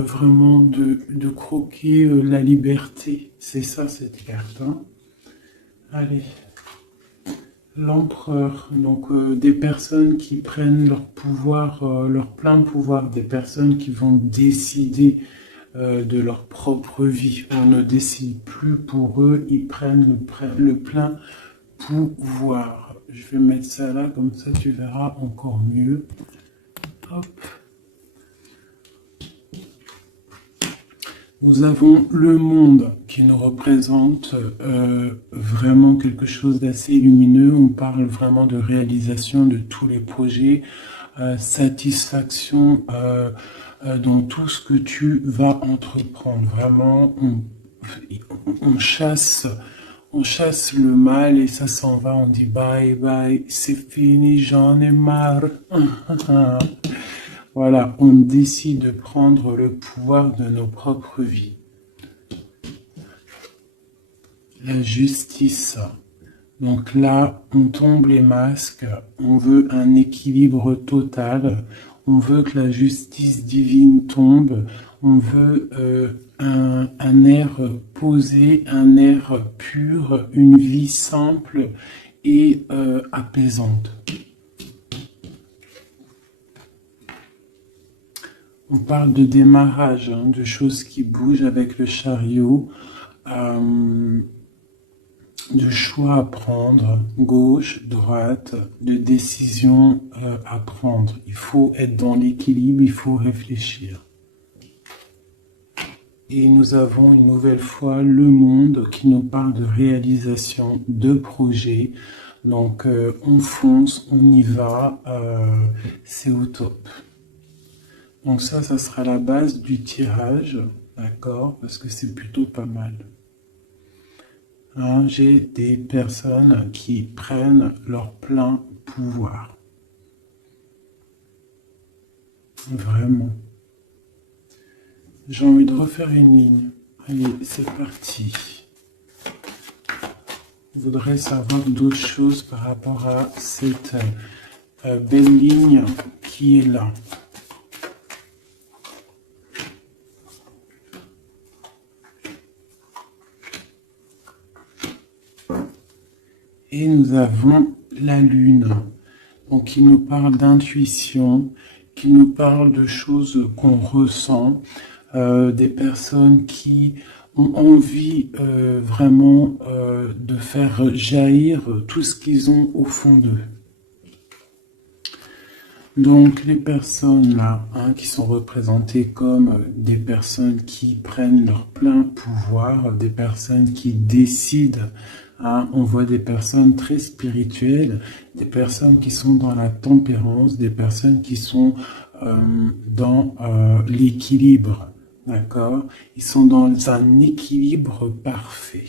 vraiment de croquer la liberté. C'est ça cette carte. Hein. Allez. L'empereur, donc des personnes qui prennent leur pouvoir, leur plein pouvoir, des personnes qui vont décider de leur propre vie. On ne décide plus pour eux, ils prennent le plein pouvoir. Je vais mettre ça là, comme ça tu verras encore mieux. Hop. Nous avons le monde qui nous représente vraiment quelque chose d'assez lumineux. On parle vraiment de réalisation de tous les projets, satisfaction dans tout ce que tu vas entreprendre. Vraiment, on chasse le mal et ça s'en va. On dit bye bye, c'est fini, j'en ai marre. Voilà, on décide de prendre le pouvoir de nos propres vies. La justice. Donc là, on tombe les masques, on veut un équilibre total, on veut que la justice divine tombe, on veut un air posé, un air pur, une vie simple et apaisante. On parle de démarrage, hein, de choses qui bougent avec le chariot, de choix à prendre, gauche, droite, de décisions à prendre. Il faut être dans l'équilibre, il faut réfléchir. Et nous avons une nouvelle fois le monde qui nous parle de réalisation de projets. Donc on fonce, on y va, c'est au top. Donc ça sera la base du tirage, d'accord, parce que c'est plutôt pas mal. Hein, j'ai des personnes qui prennent leur plein pouvoir. Vraiment. J'ai envie de refaire une ligne. Allez, c'est parti. Je voudrais savoir d'autres choses par rapport à cette belle ligne qui est là. Et nous avons la lune, donc qui nous parle d'intuition, qui nous parle de choses qu'on ressent, des personnes qui ont envie vraiment de faire jaillir tout ce qu'ils ont au fond d'eux. Donc les personnes là, hein, qui sont représentées comme des personnes qui prennent leur plein pouvoir, des personnes qui décident. Hein, on voit des personnes très spirituelles, des personnes qui sont dans la tempérance, des personnes qui sont dans l'équilibre, d'accord? Ils sont dans un équilibre parfait.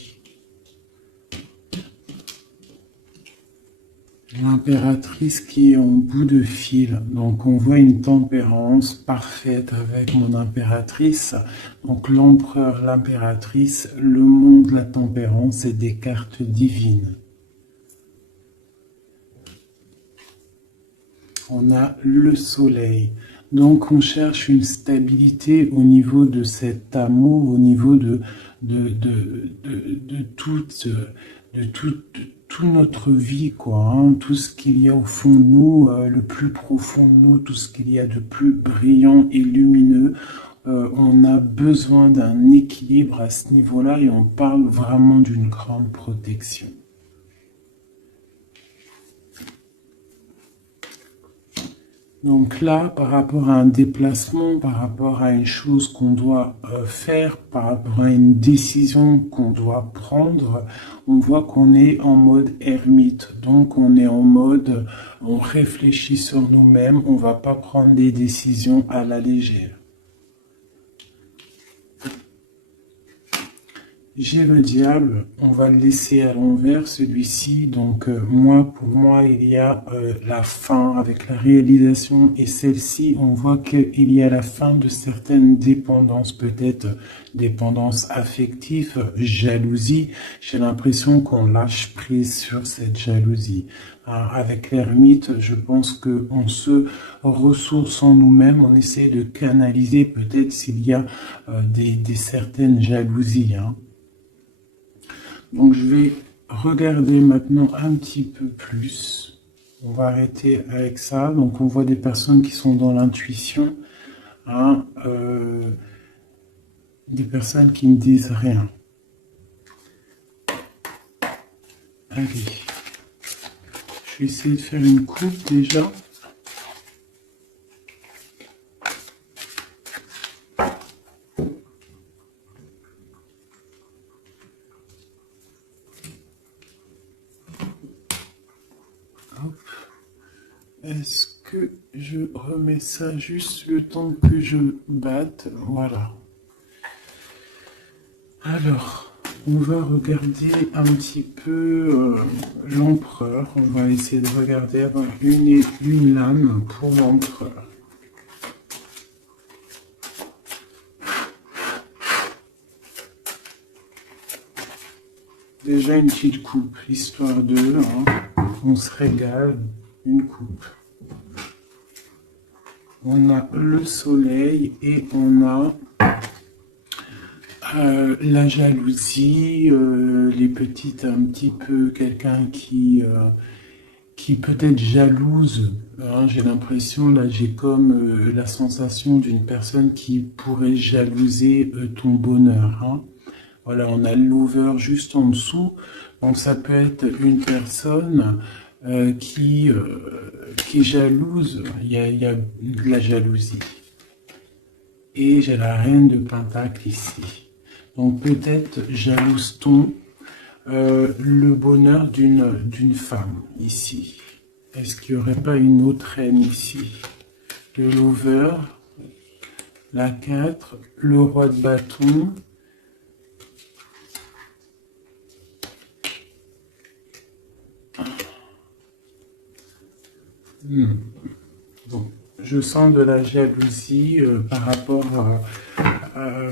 L'impératrice qui est en bout de fil, donc on voit une tempérance parfaite avec mon impératrice, donc l'empereur, l'impératrice, le monde, la tempérance et des cartes divines. On a le soleil, donc on cherche une stabilité au niveau de cet amour, au niveau de toute notre vie, quoi, hein, tout ce qu'il y a au fond de nous, le plus profond de nous, tout ce qu'il y a de plus brillant et lumineux. On a besoin d'un équilibre à ce niveau-là et on parle vraiment d'une grande protection. Donc là, par rapport à un déplacement, par rapport à une chose qu'on doit faire, par rapport à une décision qu'on doit prendre, on voit qu'on est en mode ermite. Donc on est en mode, on réfléchit sur nous-mêmes, on ne va pas prendre des décisions à la légère. J'ai le diable, on va le laisser à l'envers, celui-ci. Donc, moi, pour moi, il y a la fin avec la réalisation. Et celle-ci, on voit qu'il y a la fin de certaines dépendances, peut-être dépendance affective, jalousie. J'ai l'impression qu'on lâche prise sur cette jalousie. Avec l'ermite, je pense qu'on se ressource en nous-mêmes, on essaie de canaliser peut-être s'il y a des certaines jalousies. Donc je vais regarder maintenant un petit peu plus. On va arrêter avec ça. Donc on voit des personnes qui sont dans l'intuition, des personnes qui ne disent rien. Allez, je vais essayer de faire une coupe déjà. Est-ce que je remets ça juste le temps que je batte? Voilà. Alors, on va regarder un petit peu l'empereur. On va essayer de regarder avoir une lame pour l'empereur. Déjà une petite coupe, histoire de... on se régale, une coupe. On a le soleil et on a la jalousie, les petites, un petit peu, quelqu'un qui peut être jalouse. J'ai l'impression, là, j'ai comme la sensation d'une personne qui pourrait jalouser ton bonheur. Voilà, on a l'over juste en dessous. Donc ça peut être une personne qui est jalouse. Il y a de la jalousie. Et j'ai la reine de Pentacle ici. Donc peut-être jalouse-t-on le bonheur d'une femme ici. Est-ce qu'il n'y aurait pas une autre reine ici? Le lover, la 4, le roi de bâton. Bon, je sens de la jalousie par rapport à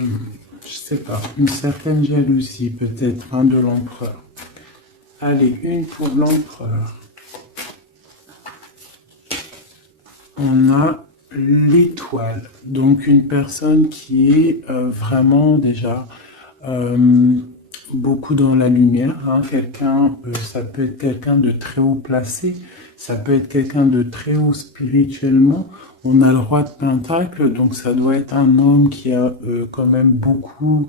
je sais pas, une certaine jalousie peut-être de l'empereur. Allez, une pour l'empereur. On a l'étoile, donc une personne qui est vraiment déjà beaucoup dans la lumière. Quelqu'un, ça peut être quelqu'un de très haut placé, ça peut être quelqu'un de très haut spirituellement. On a le roi de Pentacle, donc ça doit être un homme qui a quand même beaucoup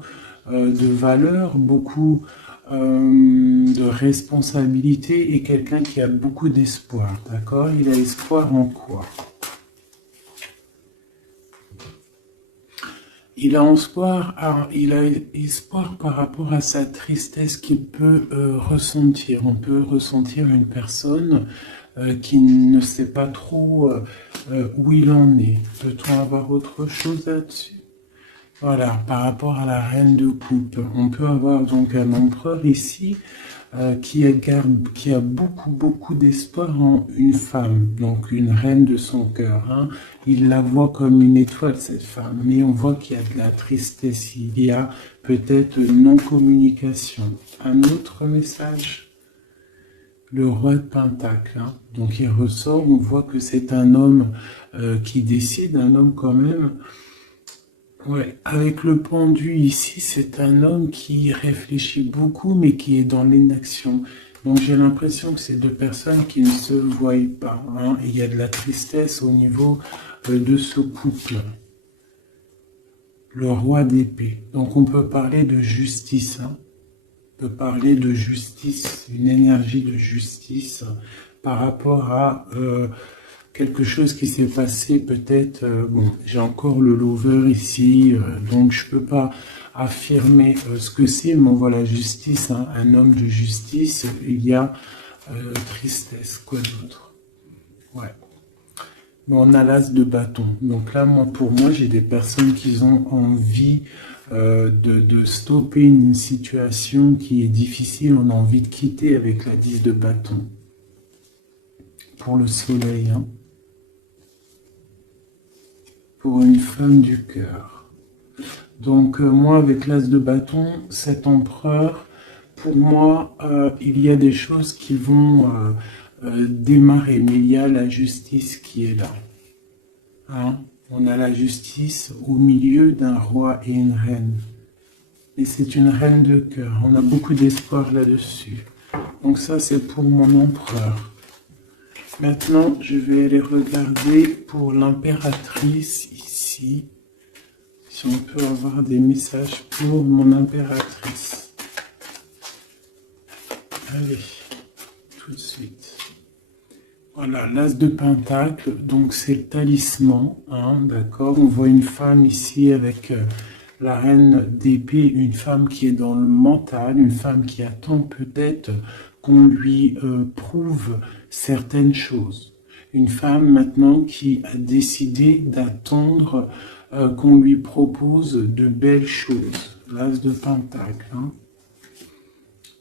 de valeur, beaucoup de responsabilité et quelqu'un qui a beaucoup d'espoir. D'accord? Il a espoir en quoi? Il a espoir par rapport à sa tristesse qu'il peut ressentir. On peut ressentir une personne qui ne sait pas trop où il en est. Peut-on avoir autre chose là-dessus? Voilà, par rapport à la reine de coupe, on peut avoir donc un empereur ici qui a beaucoup d'espoir en une femme, donc une reine de son cœur. Il la voit comme une étoile, cette femme, mais on voit qu'il y a de la tristesse, il y a peut-être non-communication. Un autre message? Le roi de Pentacle, donc il ressort, on voit que c'est un homme qui décide, un homme quand même. Ouais, avec le pendu ici, c'est un homme qui réfléchit beaucoup, mais qui est dans l'inaction. Donc j'ai l'impression que c'est deux personnes qui ne se voient pas. Et il y a de la tristesse au niveau de ce couple. Le roi d'épée. Donc on peut parler de justice. On peut parler de justice, une énergie de justice par rapport à... quelque chose qui s'est passé peut-être, bon, j'ai encore le lover ici, donc je peux pas affirmer ce que c'est, mais on voit la justice, un homme de justice, il y a tristesse, quoi d'autre? Ouais. Mais on a l'as de bâton, donc là, pour moi, j'ai des personnes qui ont envie de stopper une situation qui est difficile, on a envie de quitter avec la 10 de bâton. Pour le soleil, hein. Pour une femme du cœur. Donc moi avec l'as de bâton, cet empereur, pour moi, il y a des choses qui vont démarrer, mais il y a la justice qui est là. Hein? On a la justice au milieu d'un roi et une reine. Et c'est une reine de cœur. On a beaucoup d'espoir là-dessus. Donc ça, c'est pour mon empereur. Maintenant, je vais aller regarder pour l'impératrice ici. Si on peut avoir des messages pour mon impératrice. Allez, tout de suite. Voilà, l'as de pentacle, donc c'est le talisman, hein, d'accord. On voit une femme ici avec la reine d'épée, une femme qui est dans le mental, une femme qui attend peut-être qu'on lui prouve certaines choses. Une femme maintenant qui a décidé d'attendre qu'on lui propose de belles choses. L'as de pentacle, hein.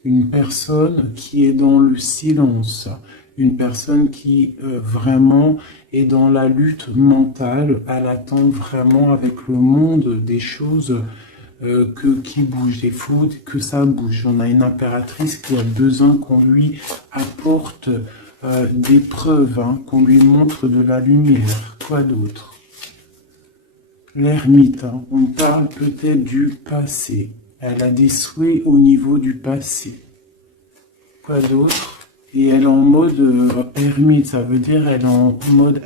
Une personne qui est dans le silence, une personne qui vraiment est dans la lutte mentale, elle attend vraiment avec le monde des choses qui bougent, il faut que ça bouge. On a une impératrice qui a besoin qu'on lui apporte des preuves, hein, qu'on lui montre de la lumière. Quoi d'autre? L'ermite, hein, on parle peut-être du passé. Elle a des souhaits au niveau du passé. Quoi d'autre? Et elle est en mode ermite, ça veut dire elle est en mode...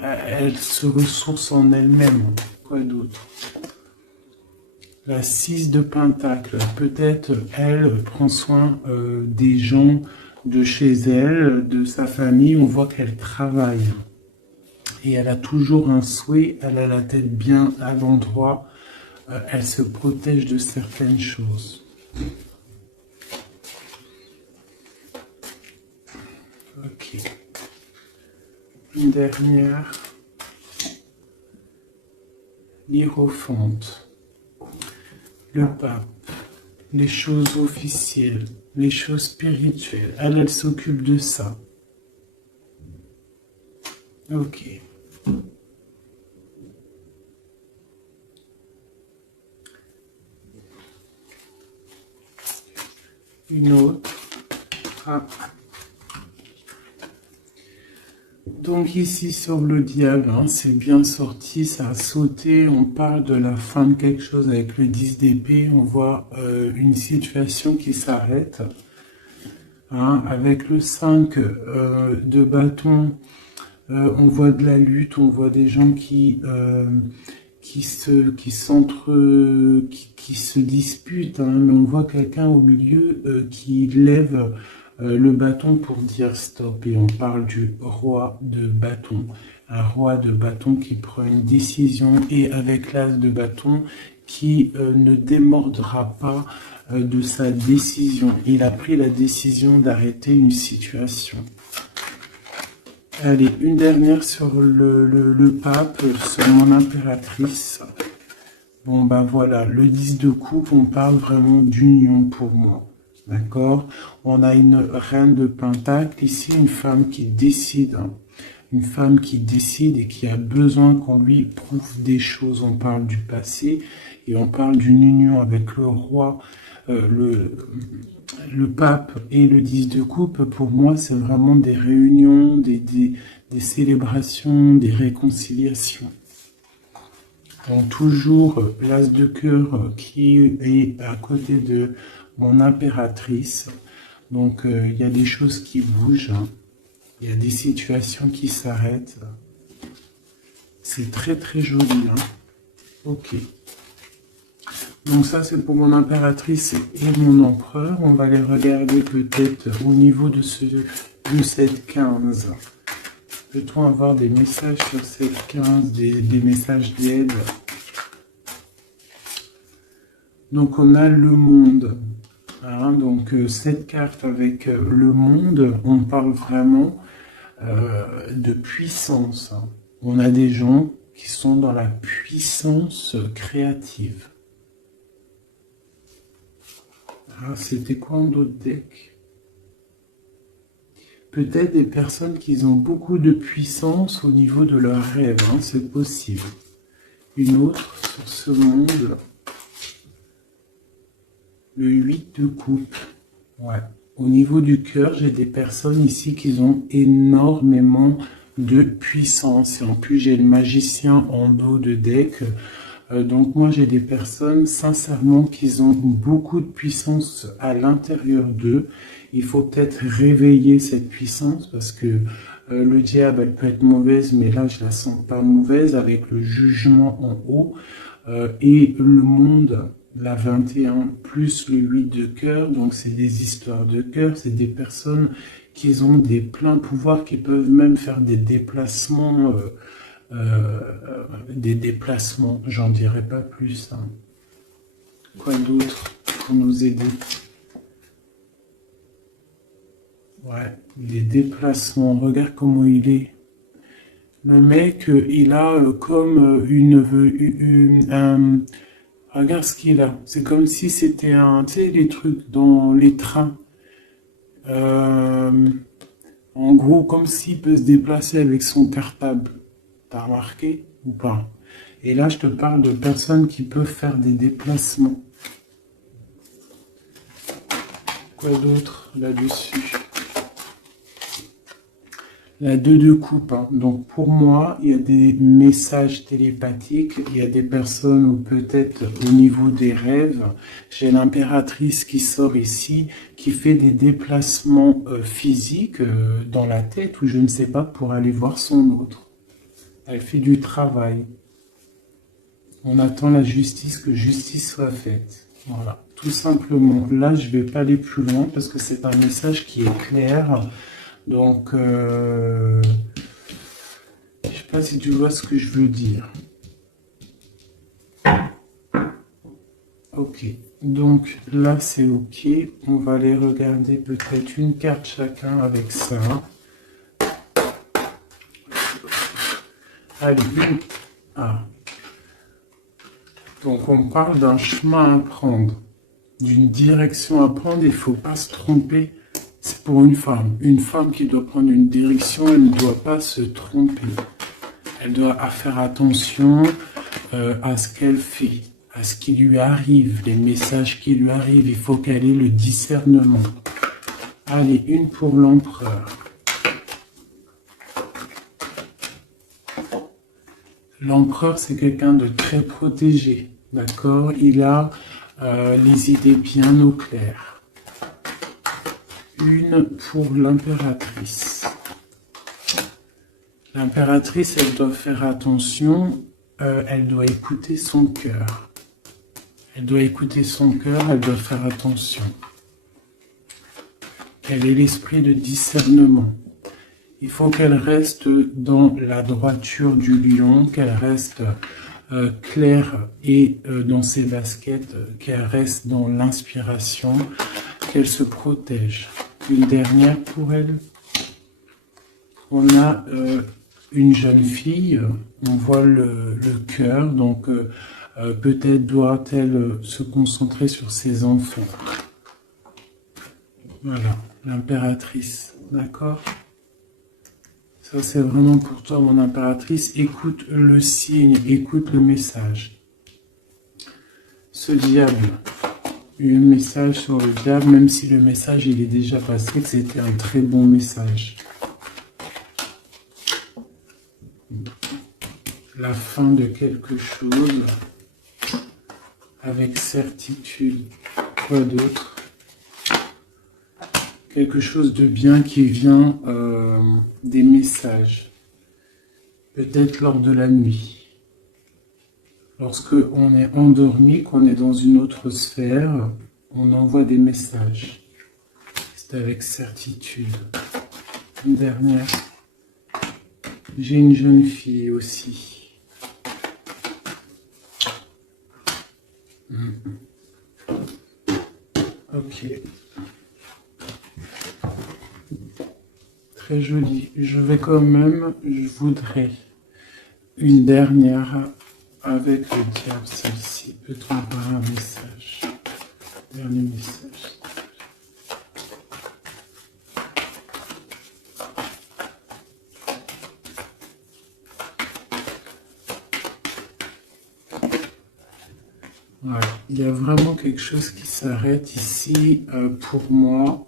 Elle se ressource en elle-même. Quoi d'autre? La 6 de pentacle. Peut-être elle prend soin des gens de chez elle, de sa famille. On voit qu'elle travaille. Et elle a toujours un souhait, elle a la tête bien à l'endroit. Elle se protège de certaines choses. Ok. Une dernière. L'Hiérophante. Le pape. Les choses officielles. Les choses spirituelles. Elle s'occupe de ça. Ok. Une autre. Ah. Donc ici sur le diable, hein, c'est bien sorti, ça a sauté, on parle de la fin de quelque chose avec le 10 d'épée, on voit une situation qui s'arrête. Hein, avec le 5 de bâton, on voit de la lutte, on voit des gens qui se disputent, hein, mais on voit quelqu'un au milieu qui lève le bâton pour dire stop. Et on parle du roi de bâton. Un roi de bâton qui prend une décision et avec l'as de bâton qui ne démordra pas de sa décision. Il a pris la décision d'arrêter une situation. Allez, une dernière sur le pape, sur mon impératrice. Bon, ben voilà, le 10 de coupe, on parle vraiment d'union pour moi. D'accord? On a une reine de pentacle, ici une femme qui décide. Hein. Une femme qui décide et qui a besoin qu'on lui prouve des choses. On parle du passé et on parle d'une union avec le roi, le pape et le 10 de coupe. Pour moi, c'est vraiment des réunions, des célébrations, des réconciliations. Donc toujours l'as de cœur qui est à côté de mon impératrice. Donc il y a des choses qui bougent. Hein. Il y a des situations qui s'arrêtent. C'est très très joli. Hein. Ok. Donc ça c'est pour mon impératrice et mon empereur. On va les regarder peut-être au niveau de cette 15. Peut-on avoir des messages sur cette 15, des messages d'aide? Donc on a le monde. Hein, donc cette carte avec le monde, on parle vraiment de puissance. Hein. On a des gens qui sont dans la puissance créative. Ah, c'était quoi en d'autres decks? Peut-être des personnes qui ont beaucoup de puissance au niveau de leurs rêves, hein, c'est possible. Une autre sur ce monde, le 8 de coupe. Ouais. Au niveau du cœur, j'ai des personnes ici qui ont énormément de puissance. Et en plus, j'ai le magicien en dos de deck. Donc moi, j'ai des personnes, sincèrement, qui ont beaucoup de puissance à l'intérieur d'eux. Il faut peut-être réveiller cette puissance parce que le diable, elle peut être mauvaise, mais là, je la sens pas mauvaise avec le jugement en haut. Et le monde, la 21 plus le 8 de cœur, donc c'est des histoires de cœur, c'est des personnes qui ont des pleins pouvoirs, qui peuvent même faire des déplacements, j'en dirai pas plus. Hein. Quoi d'autre pour nous aider? Ouais, les déplacements, regarde comment il est. Le mec, il a comme regarde ce qu'il a. C'est comme si c'était tu sais, les trucs dans les trains. En gros, comme s'il peut se déplacer avec son cartable. T'as remarqué ou pas? Et là, je te parle de personnes qui peuvent faire des déplacements. Quoi d'autre là-dessus? La 2 de coupe. Hein. Donc pour moi, il y a des messages télépathiques. Il y a des personnes où peut-être au niveau des rêves, j'ai l'impératrice qui sort ici, qui fait des déplacements physiques dans la tête ou je ne sais pas pour aller voir son autre. Elle fait du travail. On attend la justice, que justice soit faite. Voilà, tout simplement. Là, je ne vais pas aller plus loin parce que c'est un message qui est clair. Donc, je sais pas si tu vois ce que je veux dire. Ok, donc là c'est ok. On va aller regarder peut-être une carte chacun avec ça. Allez, ah. Donc on parle d'un chemin à prendre, d'une direction à prendre, il ne faut pas se tromper. C'est pour une femme. Une femme qui doit prendre une direction, elle ne doit pas se tromper. Elle doit faire attention à ce qu'elle fait, à ce qui lui arrive, les messages qui lui arrivent. Il faut qu'elle ait le discernement. Allez, une pour l'empereur. L'empereur, c'est quelqu'un de très protégé, d'accord? Il a les idées bien au clair. Une pour l'impératrice. L'impératrice, elle doit faire attention, elle doit écouter son cœur. Elle doit écouter son cœur, elle doit faire attention. Elle ait l'esprit de discernement. Il faut qu'elle reste dans la droiture du lion, qu'elle reste claire et dans ses baskets, qu'elle reste dans l'inspiration, qu'elle se protège. Une dernière pour elle. On a une jeune fille, on voit le cœur, donc peut-être doit-elle se concentrer sur ses enfants. Voilà, l'impératrice, d'accord? Ça c'est vraiment pour toi mon impératrice, écoute le signe, écoute le message. Ce diable. Un message sur le diable, même si le message il est déjà passé, que c'était un très bon message. La fin de quelque chose avec certitude. Quoi d'autre? Quelque chose de bien qui vient des messages. Peut-être lors de la nuit. Lorsque on est endormi, qu'on est dans une autre sphère, on envoie des messages. C'est avec certitude. Une dernière. J'ai une jeune fille aussi. Ok. Très joli. Je voudrais une dernière avec le diable, celle-ci. Peut-on avoir un message? Dernier message. Voilà. Il y a vraiment quelque chose qui s'arrête ici pour moi.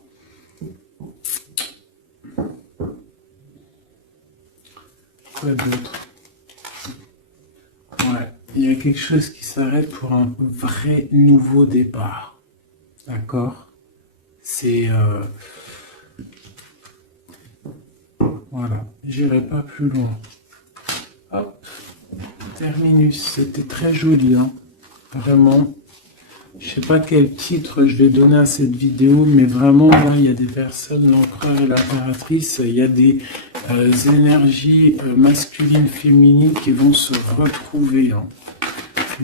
Quoi d'autre? Ouais. Il y a quelque chose qui s'arrête pour un vrai nouveau départ. D'accord? C'est... voilà. J'irai pas plus loin. Hop. Terminus. C'était très joli, hein. Vraiment. Je sais pas quel titre je vais donner à cette vidéo, mais vraiment, là, il y a des personnes, l'empereur et l'impératrice, il y a des énergies masculines, féminines qui vont se retrouver. Hein.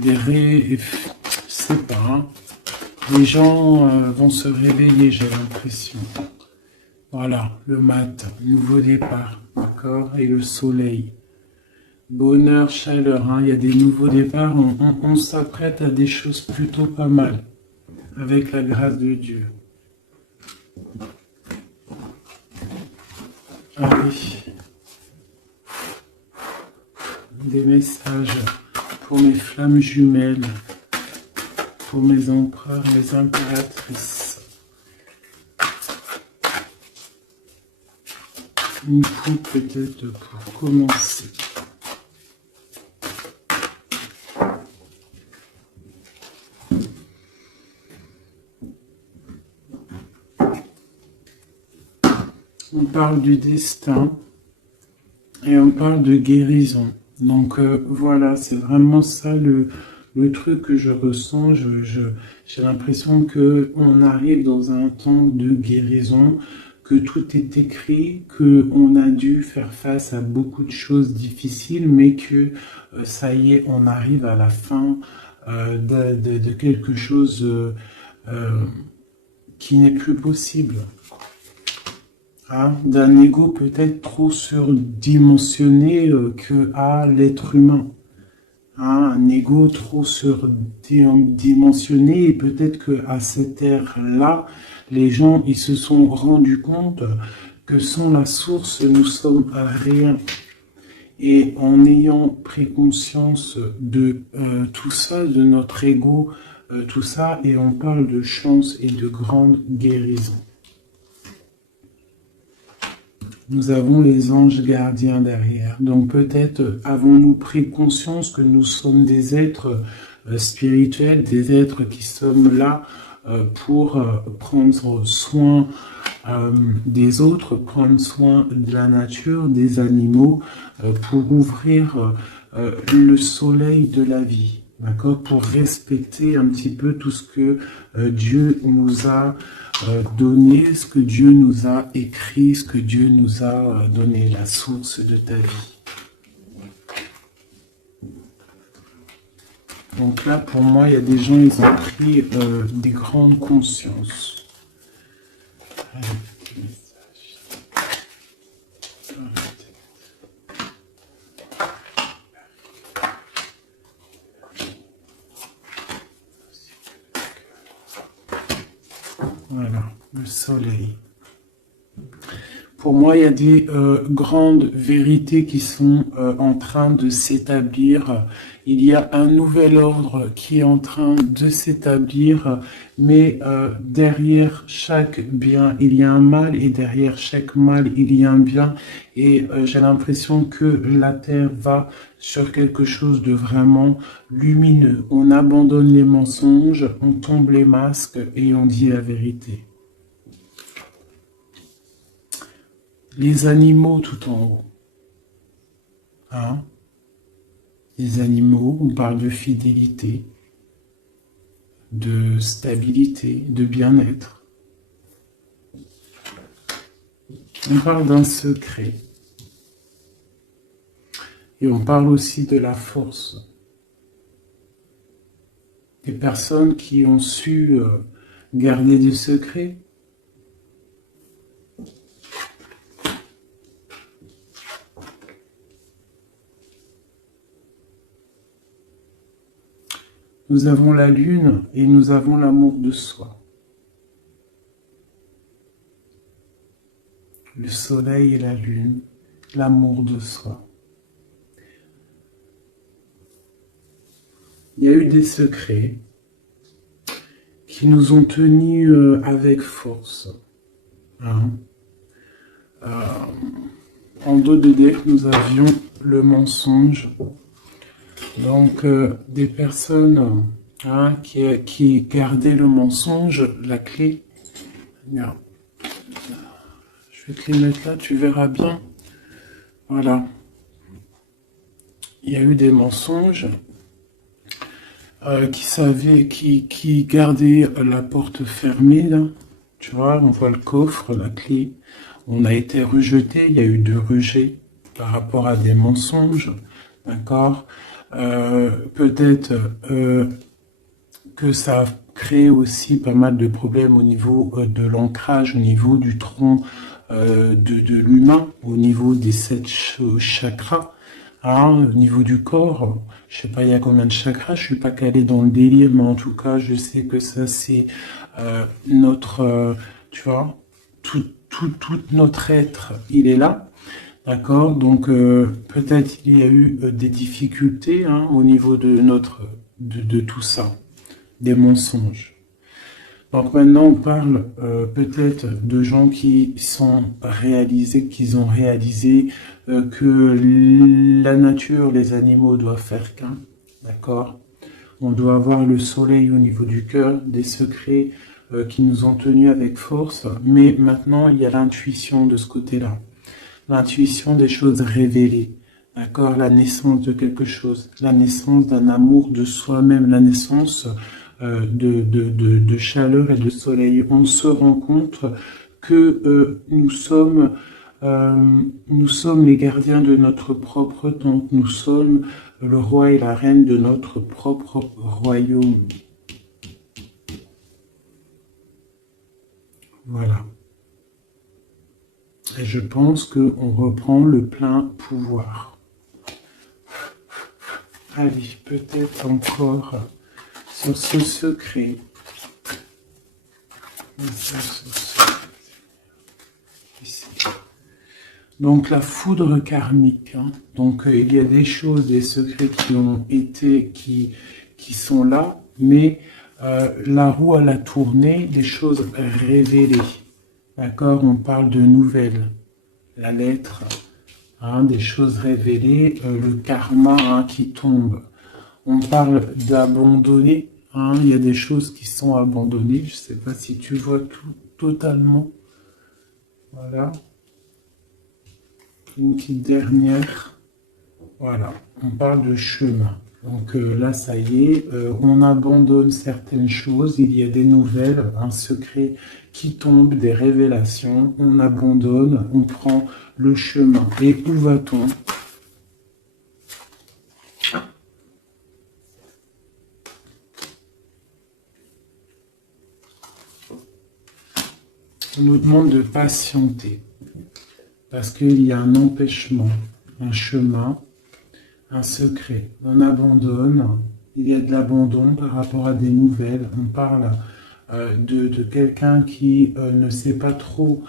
Je sais pas. Hein. Les gens vont se réveiller, j'ai l'impression. Voilà, le mat, nouveau départ, d'accord, et le soleil. Bonheur, chaleur, hein. Il y a des nouveaux départs, on s'apprête à des choses plutôt pas mal, avec la grâce de Dieu. Allez, des messages pour mes flammes jumelles, pour mes empereurs, mes impératrices. Une coupe peut-être pour commencer. On parle du destin et on parle de guérison. Donc voilà, c'est vraiment ça le truc que je ressens. J'ai l'impression qu'on arrive dans un temps de guérison, que tout est écrit, qu'on a dû faire face à beaucoup de choses difficiles, mais que ça y est, on arrive à la fin de quelque chose qui n'est plus possible. Hein, d'un ego peut-être trop surdimensionné que à l'être humain. Hein, un ego trop surdimensionné et peut-être qu'à cette ère-là, les gens ils se sont rendus compte que sans la source, nous sommes rien. Et en ayant pris conscience de tout ça, de notre ego, tout ça, et on parle de chance et de grande guérison. Nous avons les anges gardiens derrière. Donc peut-être avons-nous pris conscience que nous sommes des êtres spirituels, des êtres qui sommes là pour prendre soin des autres, prendre soin de la nature, des animaux, pour ouvrir le soleil de la vie. D'accord, pour respecter un petit peu tout ce que Dieu nous a donné, ce que Dieu nous a écrit, ce que Dieu nous a donné, la source de ta vie. Donc là, pour moi, il y a des gens, ils ont pris des grandes consciences. Voilà, le soleil. Pour moi, il y a des grandes vérités qui sont en train de s'établir. Il y a un nouvel ordre qui est en train de s'établir, mais derrière chaque bien, il y a un mal, et derrière chaque mal, il y a un bien. Et j'ai l'impression que la Terre va sur quelque chose de vraiment lumineux. On abandonne les mensonges, on tombe les masques et on dit la vérité. Les animaux tout en haut. Hein? Les animaux, on parle de fidélité, de stabilité, de bien-être. On parle d'un secret. Et on parle aussi de la force. Des personnes qui ont su garder des secrets. Nous avons la lune et nous avons l'amour de soi. Le soleil et la lune, l'amour de soi. Il y a eu des secrets qui nous ont tenus avec force. Hein. En dos de deck, nous avions le mensonge. Donc, des personnes qui gardaient le mensonge, la clé. Regarde. Je vais te les mettre là, tu verras bien. Voilà. Il y a eu des mensonges qui gardaient la porte fermée, là. Tu vois, on voit le coffre, la clé. On a été rejeté, il y a eu de rejet par rapport à des mensonges. D'accord. Peut-être que ça a créé aussi pas mal de problèmes au niveau de l'ancrage, au niveau du tronc de l'humain, au niveau des 7 chakras, hein, au niveau du corps. Je sais pas il y a combien de chakras, je suis pas calé dans le délire, mais en tout cas, je sais que ça c'est notre, tu vois, tout notre être, il est là. D'accord, donc peut-être il y a eu des difficultés hein, au niveau de de tout ça, des mensonges. Donc maintenant on parle peut-être de gens qui ont réalisé que la nature, les animaux doivent faire qu'un, d'accord. On doit avoir le soleil au niveau du cœur, des secrets qui nous ont tenus avec force, mais maintenant il y a l'intuition de ce côté-là. L'intuition des choses révélées, d'accord, la naissance de quelque chose, la naissance d'un amour de soi-même, la naissance de chaleur et de soleil. On se rend compte que nous sommes les gardiens de notre propre temple, nous sommes le roi et la reine de notre propre royaume. Voilà. Et je pense qu'on reprend le plein pouvoir. Allez, peut-être encore sur ce secret. Ici. Donc la foudre karmique. Hein. Donc il y a des choses, des secrets qui ont été, qui sont là, mais la roue elle a tourné, des choses révélées. D'accord, on parle de nouvelles, la lettre, hein, des choses révélées, le karma hein, qui tombe. On parle d'abandonner, hein, il y a des choses qui sont abandonnées, je ne sais pas si tu vois tout totalement. Voilà. Une petite dernière. Voilà, on parle de chemin. Donc là, ça y est, on abandonne certaines choses, il y a des nouvelles, un secret qui tombe, des révélations, on abandonne, on prend le chemin. Et où va-t-on? On nous demande de patienter, parce qu'il y a un empêchement, un chemin, un secret. On abandonne, il y a de l'abandon par rapport à des nouvelles. On parle de quelqu'un qui ne sait pas trop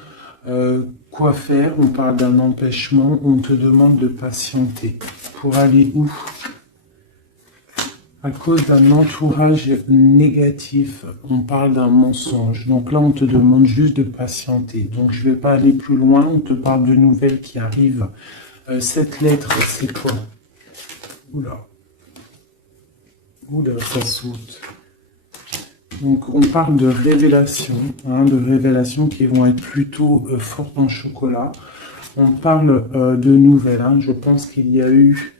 quoi faire. On parle d'un empêchement. On te demande de patienter. Pour aller où? À cause d'un entourage négatif. On parle d'un mensonge. Donc là, on te demande juste de patienter. Donc je ne vais pas aller plus loin. On te parle de nouvelles qui arrivent. Cette lettre, c'est quoi? Oula. Oula, ça saute. Donc, on parle de révélations, hein, de révélations qui vont être plutôt fortes en chocolat. On parle de nouvelles. Hein, je pense qu'il y a eu...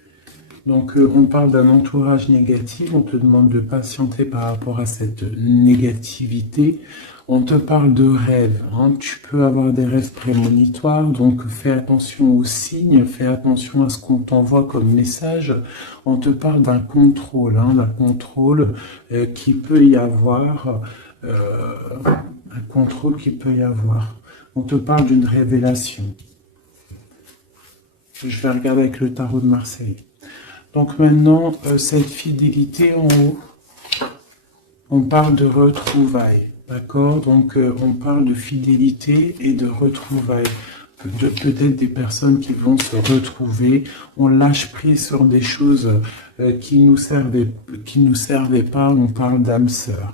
Donc, on parle d'un entourage négatif. On te demande de patienter par rapport à cette négativité. On te parle de rêves. Hein, tu peux avoir des rêves prémonitoires. Donc, fais attention aux signes. Fais attention à ce qu'on t'envoie comme message. On te parle d'un contrôle. Hein, d'un contrôle qui peut y avoir. Un contrôle qui peut y avoir. On te parle d'une révélation. Je vais regarder avec le tarot de Marseille. Donc maintenant, cette fidélité en haut, On parle de retrouvailles, d'accord? Donc, on parle de fidélité et de retrouvailles. Peut-être des personnes qui vont se retrouver. On lâche prise sur des choses qui nous servaient pas. On parle d'âme sœur.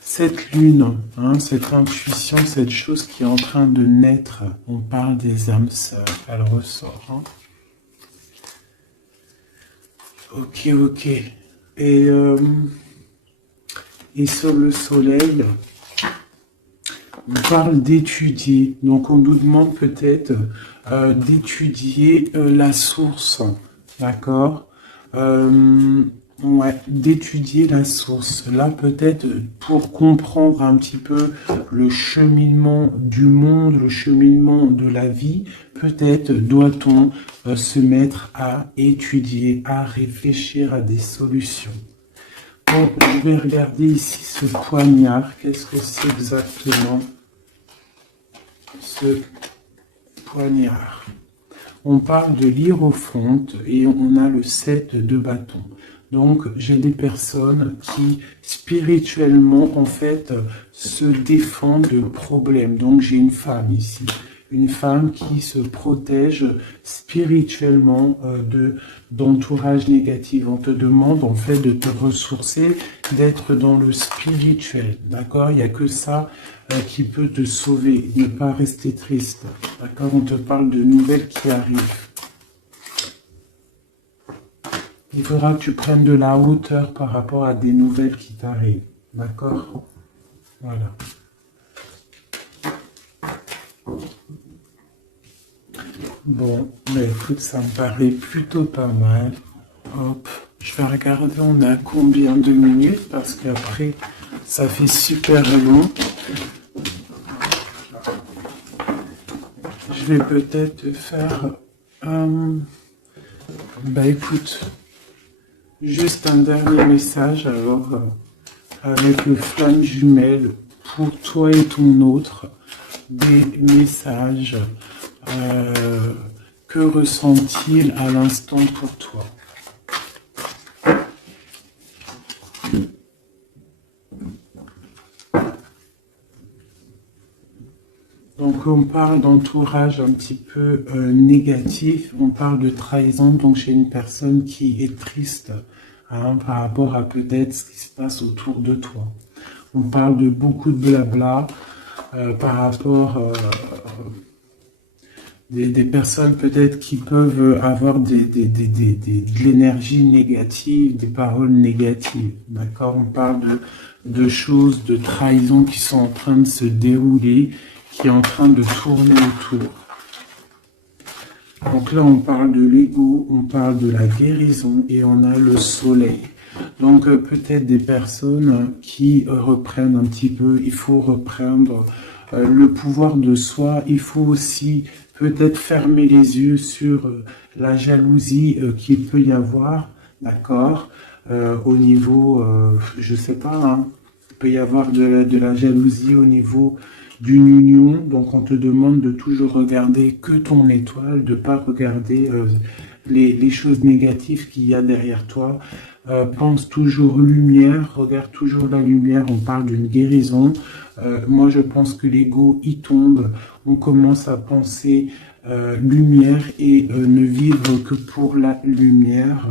Cette lune, hein, cette intuition, cette chose qui est en train de naître, on parle des âmes sœurs. Elle ressort. Hein. Ok, ok. Et sur le soleil, on parle d'étudier. Donc, on nous demande peut-être d'étudier la source. D'accord? Ouais, d'étudier la source. Là, peut-être pour comprendre un petit peu le cheminement du monde, le cheminement de la vie, peut-être doit-on se mettre à étudier, à réfléchir à des solutions. Bon, je vais regarder ici ce poignard. Qu'est-ce que c'est exactement ce poignard? On parle de l'hiérophante et on a le 7 de bâton. Donc, j'ai des personnes qui, spirituellement, en fait, se défendent de problèmes. Donc, j'ai une femme ici. Une femme qui se protège spirituellement d'entourage négatif. On te demande, en fait, de te ressourcer, d'être dans le spirituel. D'accord? Il n'y a que ça qui peut te sauver. Ne pas rester triste. D'accord? On te parle de nouvelles qui arrivent. Il faudra que tu prennes de la hauteur par rapport à des nouvelles qui t'arrivent. D'accord? Voilà. Bon, mais écoute, ça me paraît plutôt pas mal. Hop, je vais regarder, on a combien de minutes, parce qu'après, ça fait super long. Je vais peut-être faire... bah écoute... Juste un dernier message, alors, avec le flamme jumelle, pour toi et ton autre, des messages. Que ressent-il à l'instant pour toi? Donc on parle d'entourage un petit peu négatif, on parle de trahison, donc j'ai une personne qui est triste hein, par rapport à peut-être ce qui se passe autour de toi. On parle de beaucoup de blabla par rapport des personnes peut-être qui peuvent avoir de l'énergie négative, des paroles négatives. D'accord? On parle de choses, de trahison qui sont en train de se dérouler, qui est en train de tourner autour. Donc là, on parle de l'ego, on parle de la guérison et on a le soleil. Donc peut-être des personnes qui reprennent un petit peu, il faut reprendre le pouvoir de soi, il faut aussi peut-être fermer les yeux sur la jalousie qu'il peut y avoir, d'accord, au niveau, je sais pas, hein, il peut y avoir de la jalousie au niveau d'une union, donc on te demande de toujours regarder que ton étoile, de ne pas regarder les choses négatives qu'il y a derrière toi. Pense toujours lumière, regarde toujours la lumière, on parle d'une guérison. Moi je pense que l'ego y tombe, on commence à penser lumière et ne vivre que pour la lumière,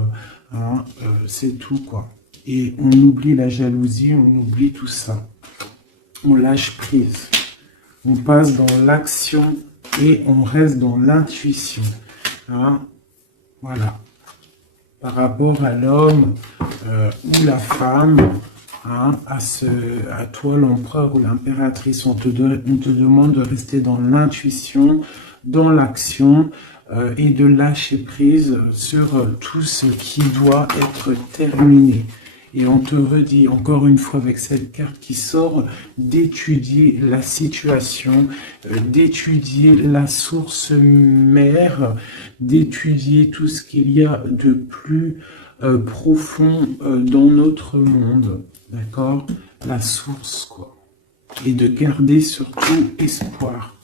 hein, c'est tout quoi. Et on oublie la jalousie, on oublie tout ça. On lâche prise. On passe dans l'action et on reste dans l'intuition. Hein? Voilà. Par rapport à l'homme ou la femme, hein, à toi l'empereur ou l'impératrice, on te demande de rester dans l'intuition, dans l'action et de lâcher prise sur tout ce qui doit être terminé. Et on te redit encore une fois avec cette carte qui sort d'étudier la situation, d'étudier la source mère, d'étudier tout ce qu'il y a de plus profond dans notre monde, d'accord? La source, quoi. Et de garder surtout espoir.